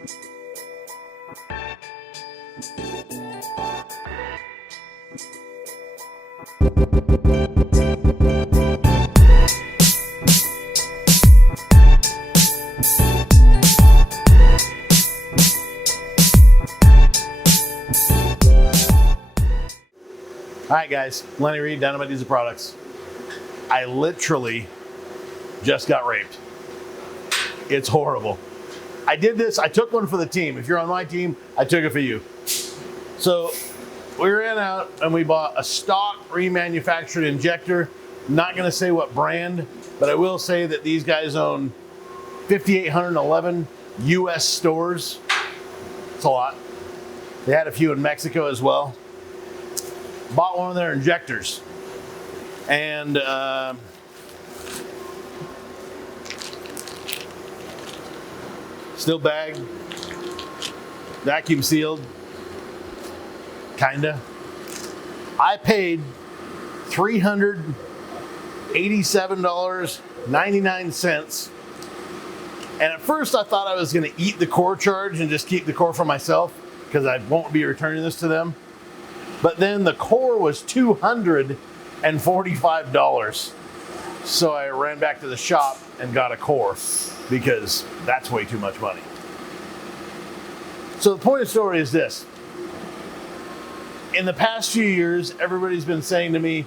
All right, guys, Lenny Reed, Dynomite Diesel Products. I literally just got raped. It's horrible. I did this, I took one for the team. If you're on my team, I took it for you. So we ran out and we bought a stock remanufactured injector. Not gonna say what brand, but I will say that these guys own 5,811 US stores. It's a lot. They had a few in Mexico as well. Bought one of their injectors, and still bagged, vacuum sealed, kinda. I paid $387.99, and at first I thought I was going to eat the core charge and just keep the core for myself because I won't be returning this to them. But then the core was $245. So I ran back to the shop and got a core because that's way too much money. So the point of the story is this. In the past few years, everybody's been saying to me,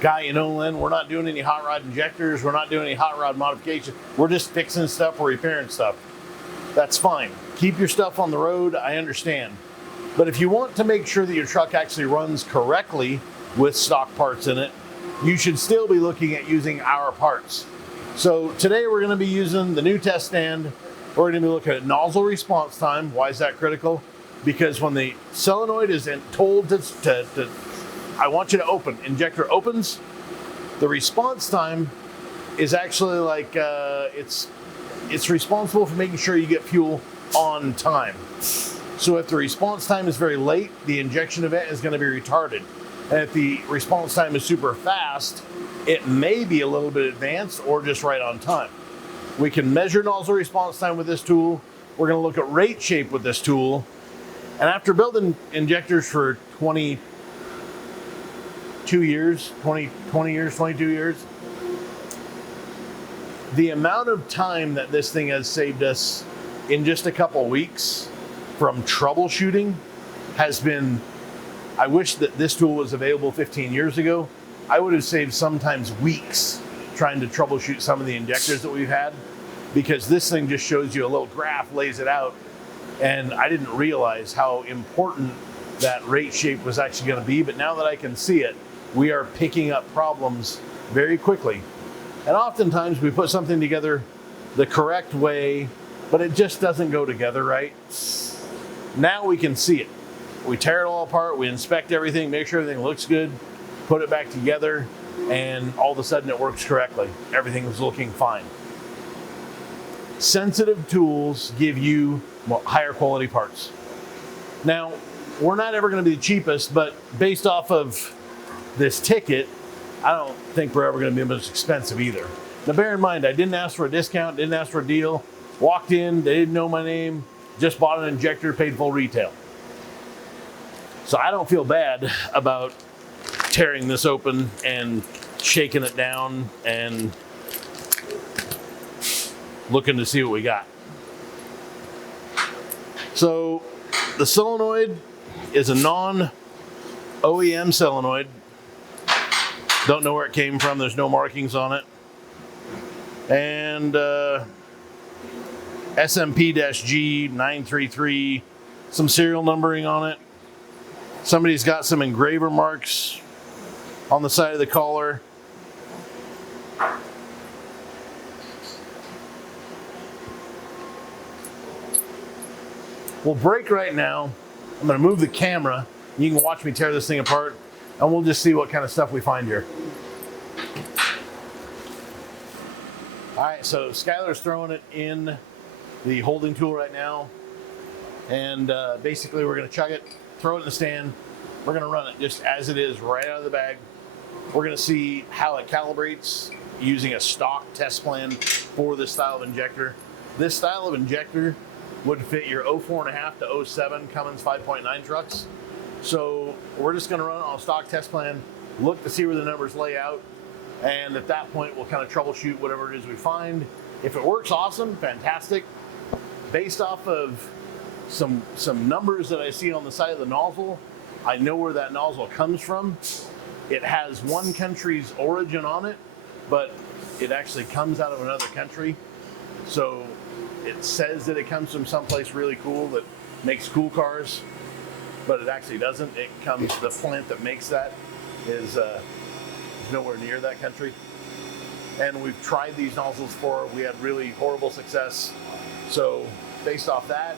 Guy, you know, Len, we're not doing any hot rod injectors. We're not doing any hot rod modification. We're just fixing stuff or repairing stuff. That's fine. Keep your stuff on the road. I understand. But if you want to make sure that your truck actually runs correctly with stock parts in it, you should still be looking at using our parts. So today we're going to be using the new test stand. We're going to be looking at nozzle response time. Why is that critical? Because when the solenoid is told to I want you to open, injector opens, the response time is actually like, it's responsible for making sure you get fuel on time. So if the response time is very late, the injection event is going to be retarded. And if the response time is super fast, it may be a little bit advanced or just right on time. We can measure nozzle response time with this tool. We're going to look at rate shape with this tool. And after building injectors for 22 years, the amount of time that this thing has saved us in just a couple weeks from troubleshooting has been, I wish that this tool was available 15 years ago. I would have saved sometimes weeks trying to troubleshoot some of the injectors that we've had, because this thing just shows you a little graph, lays it out, and I didn't realize how important that rate shape was actually going to be. But now that I can see it, we are picking up problems very quickly. And oftentimes we put something together the correct way, but it just doesn't go together right. Now we can see it. We tear it all apart, we inspect everything, make sure everything looks good, put it back together, and all of a sudden it works correctly. Everything is looking fine. Sensitive tools give you higher quality parts. Now, we're not ever going to be the cheapest, but based off of this ticket, I don't think we're ever going to be the most expensive either. Now bear in mind, I didn't ask for a discount, didn't ask for a deal, walked in, they didn't know my name, just bought an injector, paid full retail. So I don't feel bad about tearing this open and shaking it down and looking to see what we got. So the solenoid is a non-OEM solenoid. Don't know where it came from. There's no markings on it. And SMP-G933, some serial numbering on it. Somebody's got some engraver marks on the side of the collar. We'll break right now. I'm going to move the camera. You can watch me tear this thing apart, and we'll just see what kind of stuff we find here. All right, so Skylar's throwing it in the holding tool right now. And basically we're gonna chug it, throw it in the stand. We're gonna run it just as it is right out of the bag. We're gonna see how it calibrates using a stock test plan for this style of injector. This style of injector would fit your 04.5 to 07 Cummins 5.9 trucks. So we're just going to run it on a stock test plan, look to see where the numbers lay out, and at that point we'll kind of troubleshoot whatever it is we find. If it works, awesome, fantastic. Based off of some numbers that I see on the side of the nozzle, I know where that nozzle comes from. It has one country's origin on it, but it actually comes out of another country. So it says that it comes from someplace really cool that makes cool cars, but it actually doesn't. It comes, the plant that makes that is nowhere near that country. And we've tried these nozzles before. We had really horrible success. So based off that,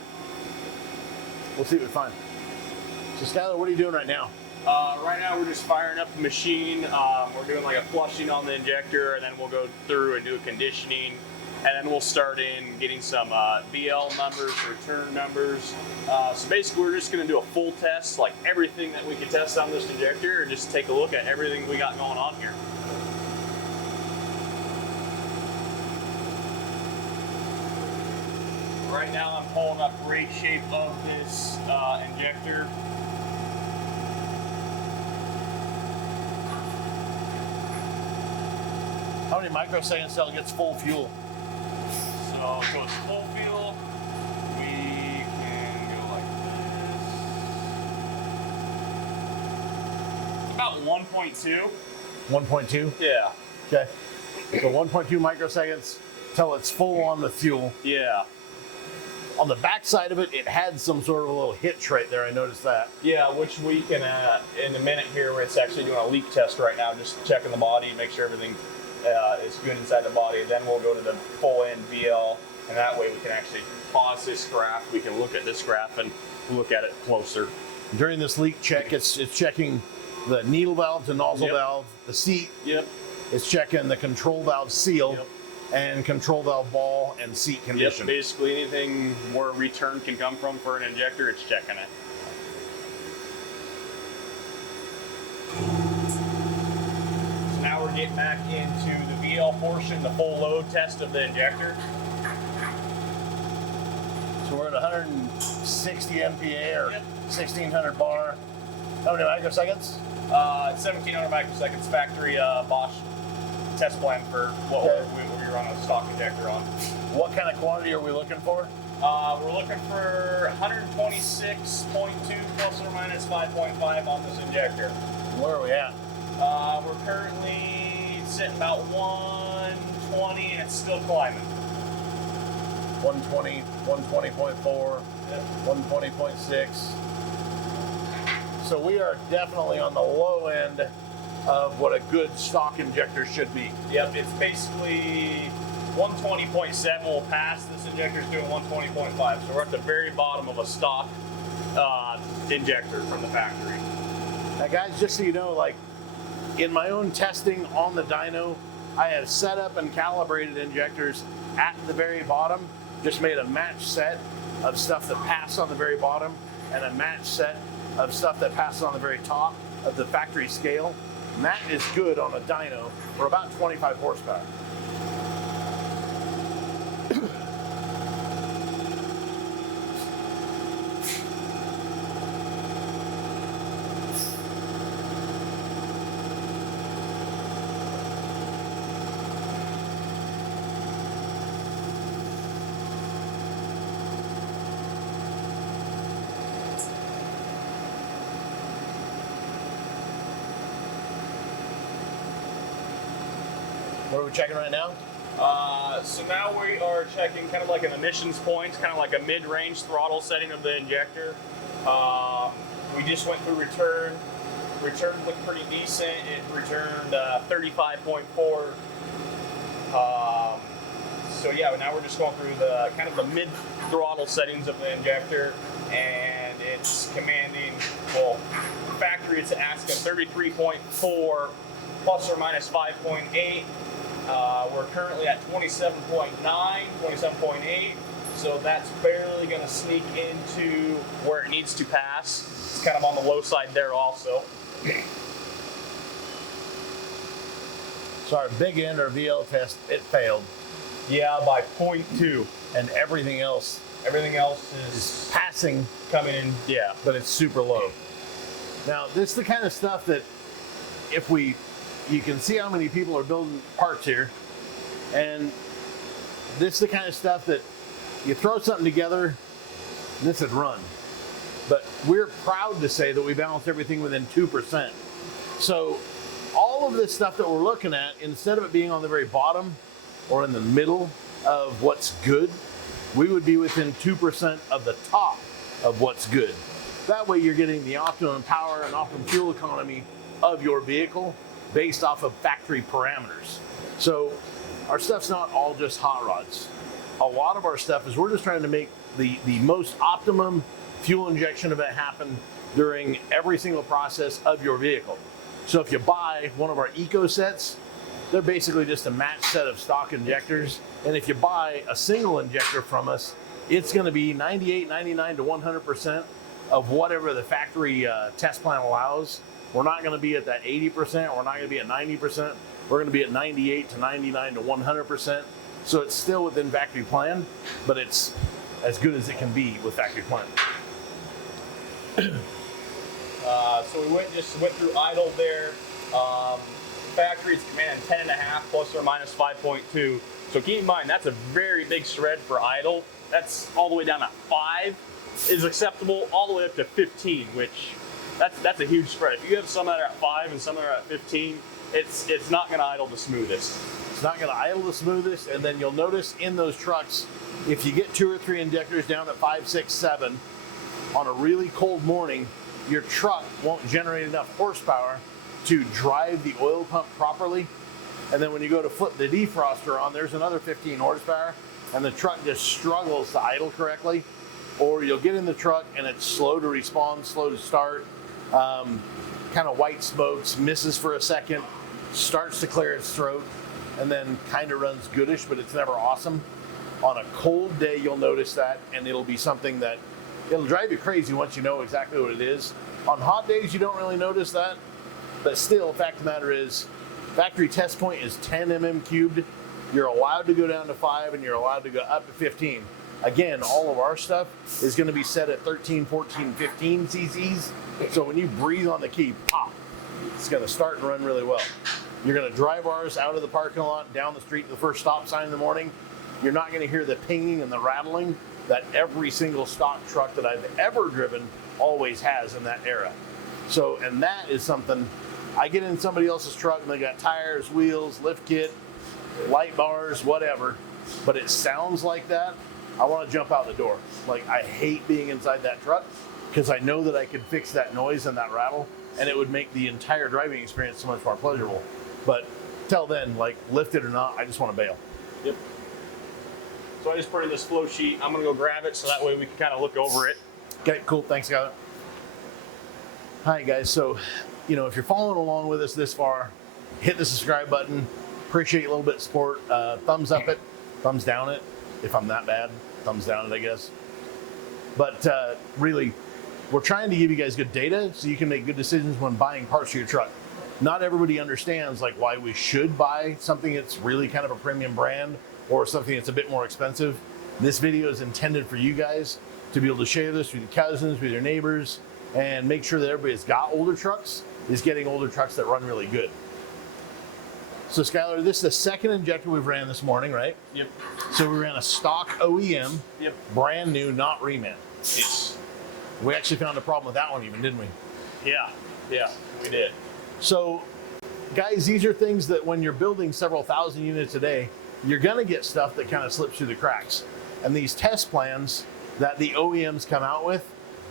we'll see what we find. So Skylar, what are you doing right now? Right now we're just firing up the machine. We're doing like a flushing on the injector, and then we'll go through and do a conditioning, and then we'll start in getting some BL numbers, return numbers. So basically we're just going to do a full test, like everything that we can test on this injector, and just take a look at everything we got going on here. Right now I'm pulling up rate shape of this injector. How many microseconds till it gets full fuel? So it goes full fuel. We can go like this. About 1.2. 1.2? Yeah. Okay. So 1.2 microseconds till it's full on the fuel. Yeah. On the back side of it, it had some sort of a little hitch right there. I noticed that. Yeah, which we can, in a minute here, where it's actually doing a leak test right now, just checking the body, make sure everything is good inside the body. Then we'll go to the full end VL, and that way we can actually pause this graph. We can look at this graph and look at it closer. During this leak check, it's checking the needle valve to nozzle valve, the seat. Yep. It's checking the control valve seal. Yep. And control valve ball and seat condition. Yep, basically anything where return can come from for an injector, it's checking it. So now we're getting back into the VL portion, the full load test of the injector. So we're at 160 MPa or 1600 bar. How many microseconds? 1700 microseconds, factory Bosch test plan for what we run a stock injector on. What kind of quantity are we looking for? We're looking for 126.2 plus or minus 5.5 on this injector. Where are we at? We're currently sitting about 120 and it's still climbing. 120, 120.4, 120.6. So we are definitely on the low end of what a good stock injector should be. Yep, it's basically 120.7 will pass. This injector is doing 120.5, so we're at the very bottom of a stock injector from the factory. Now guys, just so you know, like in my own testing on the dyno, I have set up and calibrated injectors at the very bottom, just made a match set of stuff that passed on the very bottom and a match set of stuff that passes on the very top of the factory scale. And that is good on a dyno for about 25 horsepower. What are we checking right now? So now we are checking kind of like an emissions point, kind of like a mid-range throttle setting of the injector. We just went through return. Return looked pretty decent. It returned 35.4. So yeah, now we're just going through the kind of the mid-throttle settings of the injector, and it's commanding, well, factory it's asking 33.4 plus or minus 5.8. We're currently at 27.9, 27.8, so that's barely going to sneak into where it needs to pass. It's kind of on the low side there also. So our big end, our VL test, it failed. Yeah, by 0.2. And everything else Everything else is is passing, coming in. Yeah. but it's super low. Now, this is the kind of stuff that you can see how many people are building parts here, and this is the kind of stuff that you throw something together, this would run. But we're proud to say that we balance everything within 2%. So all of this stuff that we're looking at, instead of it being on the very bottom or in the middle of what's good, we would be within 2% of the top of what's good. That way you're getting the optimum power and optimum fuel economy of your vehicle based off of factory parameters. So our stuff's not all just hot rods. A lot of our stuff is we're just trying to make the most optimum fuel injection event happen during every single process of your vehicle. So if you buy one of our eco sets, they're basically just a matched set of stock injectors. And if you buy a single injector from us, it's going to be 98, 99 to 100% of whatever the factory test plan allows. We're not going to be at that 80%. We're not going to be at 90%. We're going to be at 98 to 99 to 100%. So it's still within factory plan, but it's as good as it can be with factory plan. So we went through idle there. Factory is commanding 10.5 plus or minus 5.2. So keep in mind, that's a very big shred for idle. That's all the way down to 5 is acceptable, all the way up to 15, which that's a huge spread. If you have some that are at 5 and some that are at 15, it's not going to idle the smoothest. It's not going to idle the smoothest, and then you'll notice in those trucks, if you get 2 or 3 injectors down at 5, 6, 7, on a really cold morning, your truck won't generate enough horsepower to drive the oil pump properly. And then when you go to flip the defroster on, there's another 15 horsepower, and the truck just struggles to idle correctly. Or you'll get in the truck and it's slow to respond, slow to start, kind of white smokes, misses for a second, starts to clear its throat, and then kind of runs goodish, but it's never awesome. On a cold day, you'll notice that, and it'll be something that it'll drive you crazy once you know exactly what it is. On hot days, you don't really notice that, but still, fact of the matter is, factory test point is 10 mm cubed. You're allowed to go down to 5, and you're allowed to go up to 15. Again, all of our stuff is going to be set at 13, 14, 15 cc's. So when you breathe on the key, pop, it's going to start and run really well. You're going to drive ours out of the parking lot, down the street to the first stop sign in the morning. You're not going to hear the pinging and the rattling that every single stock truck that I've ever driven always has in that era. So, and that is something, I get in somebody else's truck and they got tires, wheels, lift kit, light bars, whatever, but it sounds like that. I want to jump out the door. Like, I hate being inside that truck because I know that I could fix that noise and that rattle, and it would make the entire driving experience so much more pleasurable. But till then, like, lift it or not, I just want to bail. Yep. So I just put in this flow sheet. I'm going to go grab it so that way we can kind of look over it. Okay, cool. Thanks, Skyler. Hi, guys. So, you know, if you're following along with us this far, hit the subscribe button. Appreciate a little bit of support. Thumbs up it, thumbs down it. If I'm that bad, thumbs down it, I guess. But really, we're trying to give you guys good data so you can make good decisions when buying parts for your truck. Not everybody understands like why we should buy something that's really kind of a premium brand or something that's a bit more expensive. This video is intended for you guys to be able to share this with your cousins, with your neighbors, and make sure that everybody that's got older trucks is getting older trucks that run really good. So Skyler, this is the second injector we've ran this morning, right? Yep. So we ran a stock OEM, Yep. brand new, not Reman. Yes. We actually found a problem with that one even, didn't we? Yeah, we did. So guys, these are things that when you're building several thousand units a day, you're gonna get stuff that kind of slips through the cracks. And these test plans that the OEMs come out with,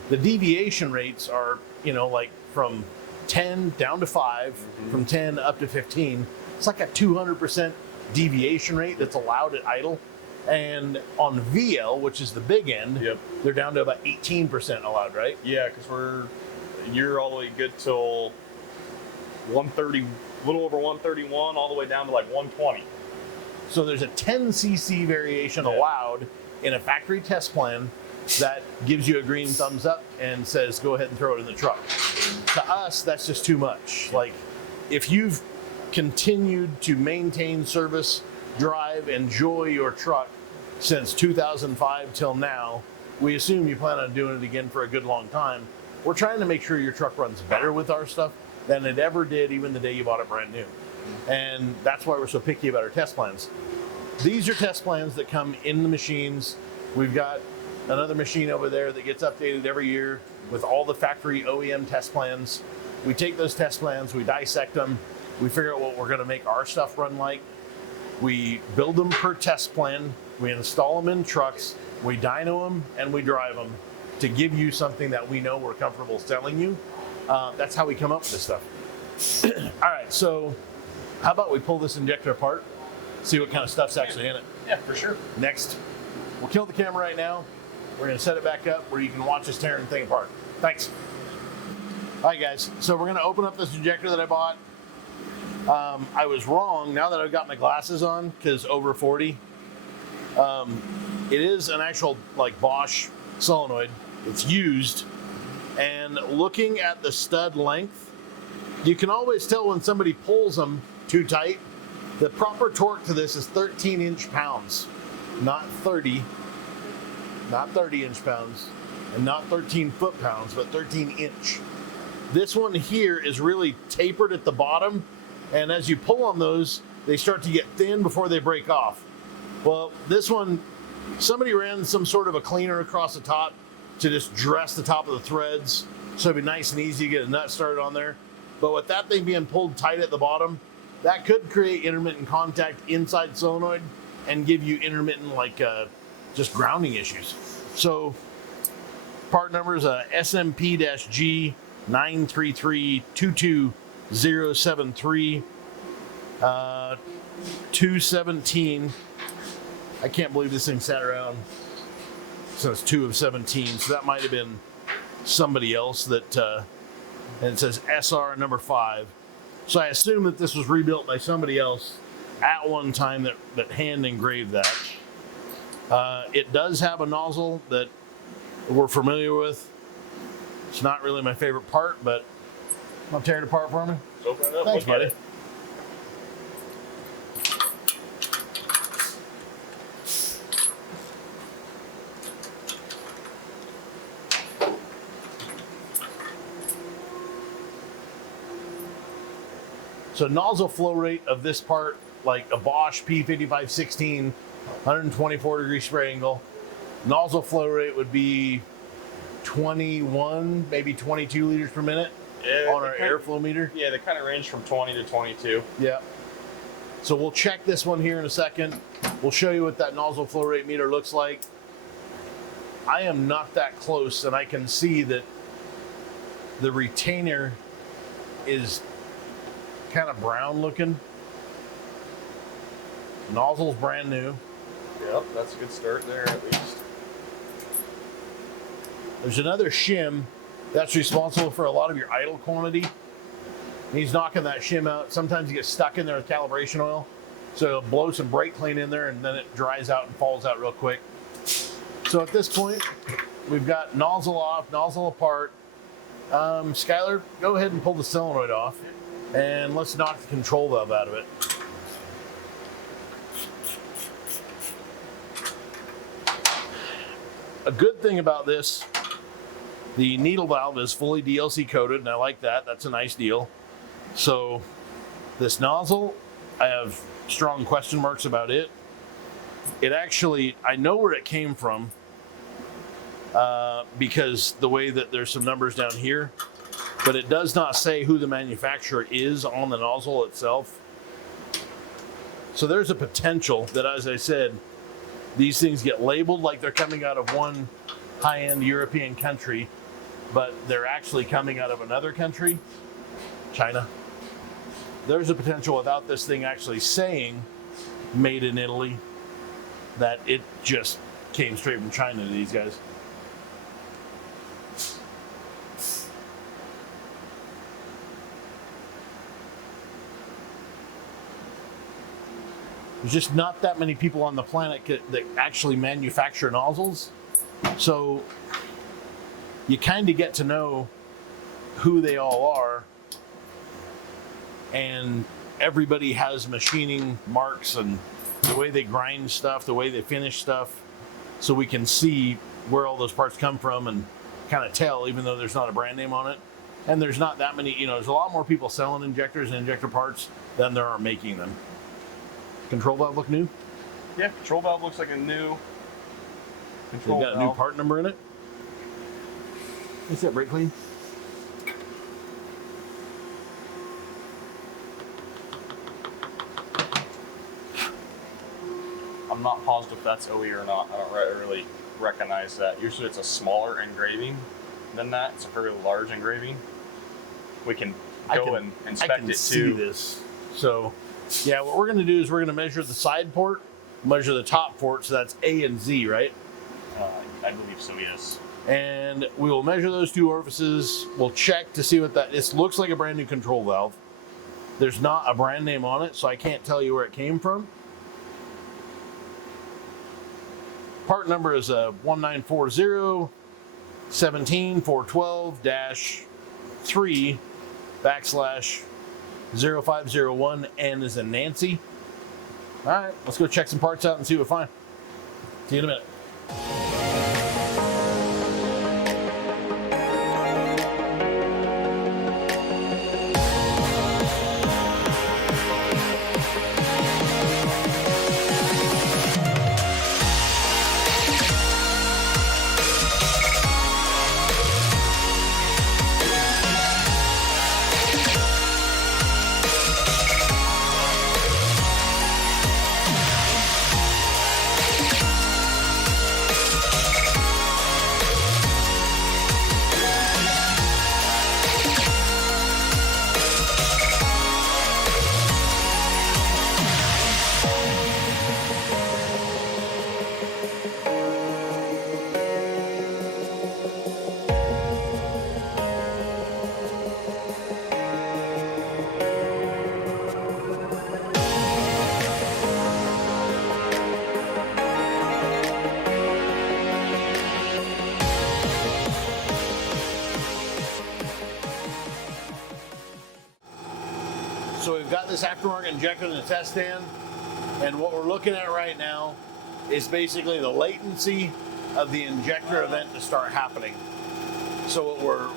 the deviation rates are, you know, like from 10 down to 5, from 10 up to 15. It's like a 200% deviation rate that's allowed at idle. And on VL, which is the big end, Yep. they're down to about 18% allowed, right? Yeah, because you're all the way good till 130, a little over 131, all the way down to like 120. So there's a 10 cc variation allowed in a factory test plan that gives you a green thumbs up and says, go ahead and throw it in the truck. To us, that's just too much. Like, if you've continued to maintain, service, drive, enjoy your truck since 2005 till now. We assume you plan on doing it again for a good long time. We're trying to make sure your truck runs better with our stuff than it ever did even the day you bought it brand new. And that's why we're so picky about our test plans. These are test plans that come in the machines. We've got another machine over there that gets updated every year with all the factory OEM test plans. We take those test plans, we dissect them, we figure out what we're gonna make our stuff run like. We build them per test plan, we install them in trucks, we dyno them, and we drive them to give you something that we know we're comfortable selling you. That's how we come up with this stuff. All right, so how about we pull this injector apart, see what kind of stuff's actually in it. Yeah, for sure. Next, we'll kill the camera right now. We're gonna set it back up where you can watch us tearing the thing apart. Thanks. All right, guys, so we're gonna open up this injector that I bought. I was wrong now that I've got my glasses on, because over 40. It is an actual like Bosch solenoid. It's used, and looking at the stud length, you can always tell when somebody pulls them too tight. The proper torque to this is 13 inch-pounds, not 30 inch-pounds, and not 13 foot-pounds, but 13 inch. This one here is really tapered at the bottom, and as you pull on those, they start to get thin before they break off. Well, this one, somebody ran some sort of a cleaner across the top to just dress the top of the threads, so it'd be nice and easy to get a nut started on there. But with that thing being pulled tight at the bottom, that could create intermittent contact inside solenoid and give you intermittent, like just grounding issues. So part number is SMP-G 933-22073 217. I can't believe this thing sat around since 2 of 17, so that might have been somebody else that, and it says SR number 5. So I assume that this was rebuilt by somebody else at one time that hand engraved that. It does have a nozzle that we're familiar with. It's not really my favorite part, but I'll tear it apart for me. Open it up. Thanks, buddy. So nozzle flow rate of this part, like a Bosch P5516, 124 degree spray angle, nozzle flow rate would be 21, maybe 22 liters per minute on our airflow meter. Yeah, they kind of range from 20 to 22. Yeah. So we'll check this one here in a second. We'll show you what that nozzle flow rate meter looks like. I am not that close, and I can see that the retainer is kind of brown looking. Nozzle's brand new. Yep, that's a good start there at least. There's another shim that's responsible for a lot of your idle quantity. And he's knocking that shim out. Sometimes you get stuck in there with calibration oil. So he'll blow some brake clean in there, and then it dries out and falls out real quick. So at this point, we've got nozzle off, nozzle apart. Skylar, go ahead and pull the solenoid off, and let's knock the control valve out of it. A good thing about this, the needle valve is fully DLC coated, and I like that. That's a nice deal. So this nozzle, I have strong question marks about it. It actually, I know where it came from because the way that there's some numbers down here, but it does not say who the manufacturer is on the nozzle itself. So there's a potential that, as I said, these things get labeled like they're coming out of one high-end European country, but they're actually coming out of another country, China. There's a potential without this thing actually saying made in Italy that it just came straight from China to these guys. There's just not that many people on the planet that actually manufacture nozzles. So you kind of get to know who they all are, and everybody has machining marks and the way they grind stuff, the way they finish stuff, so we can see where all those parts come from and kind of tell, even though there's not a brand name on it. And there's not that many, there's a lot more people selling injectors and injector parts than there are making them. Control valve look new? Yeah, control valve looks like a new control valve. Got a new part number in it. Is that brake clean? I'm not positive if that's OE or not. I don't really recognize that. Usually it's a smaller engraving than that. It's a very large engraving. We can go and inspect it too. I can see this. So, yeah, what we're going to do is we're going to measure the side port, measure the top port, so that's A and Z, right? I believe so, yes. And we will measure those two orifices. We'll check to see what that. This looks like a brand new control valve. There's not a brand name on it, so I can't tell you where it came from. Part number is 1940 17412-3 /0501. N is in Nancy. All right, let's go check some parts out and see what we find. See you in a minute. So we've got this aftermarket injector in the test stand, and what we're looking at right now is basically the latency of the injector event to start happening. So what we're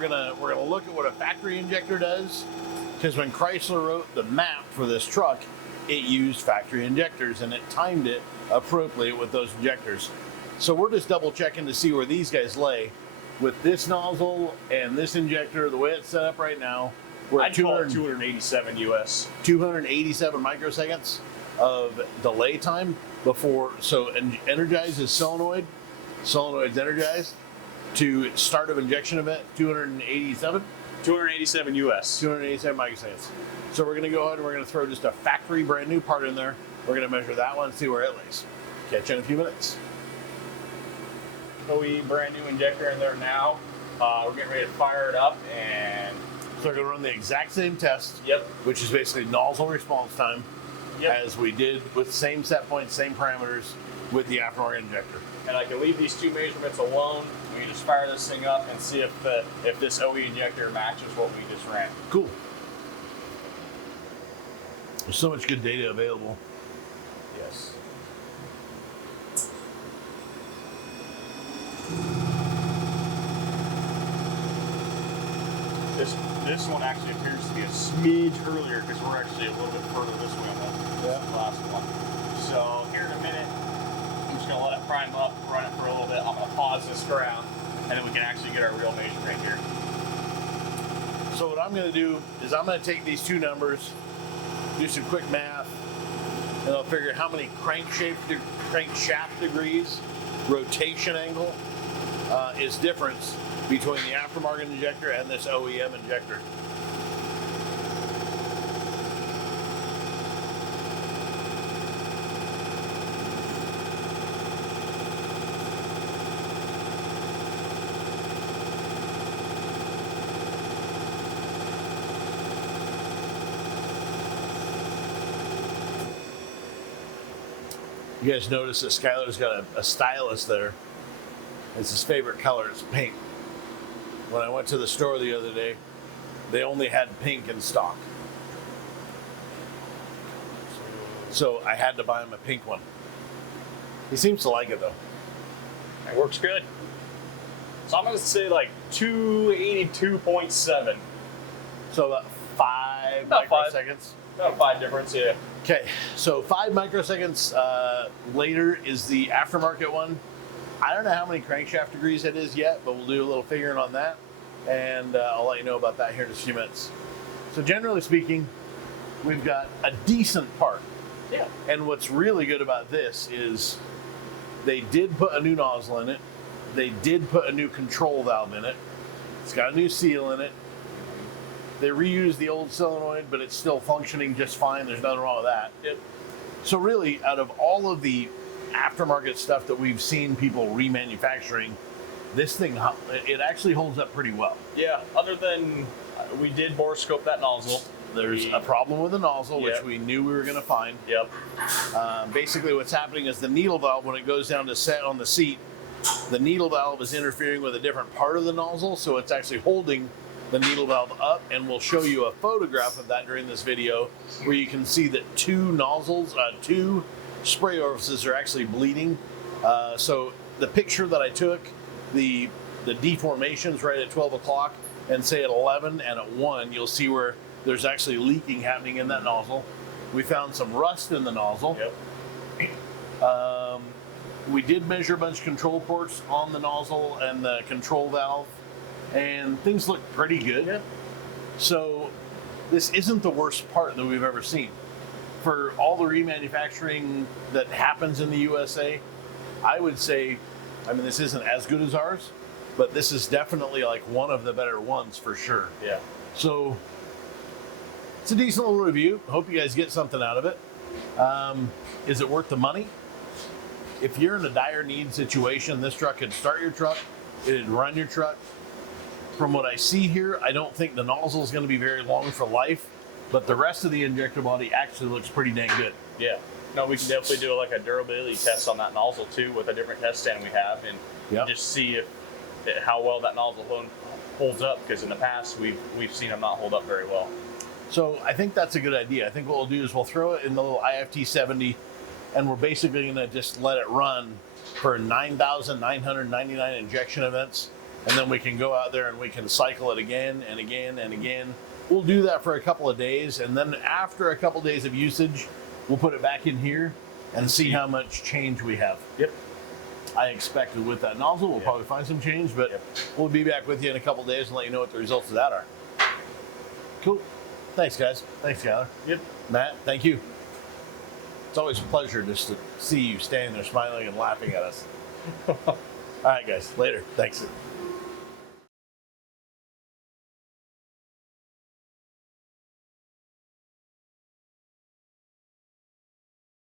gonna look at what a factory injector does, because when Chrysler wrote the map for this truck, it used factory injectors and it timed it appropriately with those injectors. So we're just double checking to see where these guys lay. With this nozzle and this injector, the way it's set up right now, we're at 287 US. 287 microseconds of delay time before, so energize is solenoid, solenoid's energized, to start of injection event, 287? 287 US. 287 microseconds. So we're gonna go ahead and we're gonna throw just a factory brand new part in there. We're gonna measure that one and see where it lays. Catch you in a few minutes. OE brand new injector in there now. We're getting ready to fire it up, and so we're going to run the exact same test, yep, which is basically nozzle response time, yep, as we did with same set points, same parameters with the aftermarket injector. And I can leave these two measurements alone. We can just fire this thing up and see if this OE injector matches what we just ran. Cool. There's so much good data available. Yes. This one actually appears to be a smidge earlier because we're actually a little bit further this way on the last one. So here in a minute, I'm just going to let it prime up, run it for a little bit. I'm going to pause this graph, and then we can actually get our real measurement here. So what I'm going to do is I'm going to take these two numbers, do some quick math, and I'll figure how many crankshaft degrees rotation angle is difference between the aftermarket injector and this OEM injector. You guys notice that Skylar's got a stylus there. It's his favorite color, it's pink. When I went to the store the other day, they only had pink in stock. So I had to buy him a pink one. He seems to like it though. It works good. So I'm going to say like 282.7. So about 5 About 5. microseconds. About 5 difference, yeah. Okay, so 5 microseconds later is the aftermarket one. I don't know how many crankshaft degrees it is yet, but we'll do a little figuring on that. And I'll let you know about that here in just a few minutes. So generally speaking, we've got a decent part. Yeah. And what's really good about this is they did put a new nozzle in it. They did put a new control valve in it. It's got a new seal in it. They reused the old solenoid, but it's still functioning just fine. There's nothing wrong with that. Yep. So really, out of all of the aftermarket stuff that we've seen people remanufacturing, this thing, it actually holds up pretty well. Yeah, other than we did bore scope that nozzle. There's a problem with the nozzle, which Yep. we knew we were going to find. Yep. Basically, what's happening is the needle valve, when it goes down to set on the seat, the needle valve is interfering with a different part of the nozzle, so it's actually holding the needle valve up, and we'll show you a photograph of that during this video where you can see that two spray orifices are actually bleeding. So the picture that I took, the deformations right at 12 o'clock, and say at 11 and at 1, you'll see where there's actually leaking happening in that nozzle. We found some rust in the nozzle. Yep. We did measure a bunch of control ports on the nozzle and the control valve, and things look pretty good. Yep. So this isn't the worst part that we've ever seen. For all the remanufacturing that happens in the USA, I would say, I mean, this isn't as good as ours, but this is definitely like one of the better ones for sure. Yeah. So it's a decent little review. Hope you guys get something out of it. Is it worth the money? If you're in a dire need situation, this truck could start your truck, it'd run your truck. From what I see here, I don't think the nozzle is going to be very long for life, but the rest of the injector body actually looks pretty dang good. Yeah. No, we can definitely do like a durability test on that nozzle too with a different test stand we have, and Yep. just see how well that nozzle holds up, because in the past we've seen them not hold up very well. So I think that's a good idea. I think what we'll do is we'll throw it in the little IFT 70, and we're basically going to just let it run for 9,999 injection events, and then we can go out there and we can cycle it again and again and again. We'll do that for a couple of days, and then after a couple of days of usage, we'll put it back in here and see how much change we have. Yep. I expect with that nozzle, we'll probably find some change, but we'll be back with you in a couple of days and let you know what the results of that are. Cool. Thanks, guys. Thanks, Skyler. Yep. Matt, thank you. It's always a pleasure just to see you standing there smiling and laughing at us. All right, guys. Later. Thanks.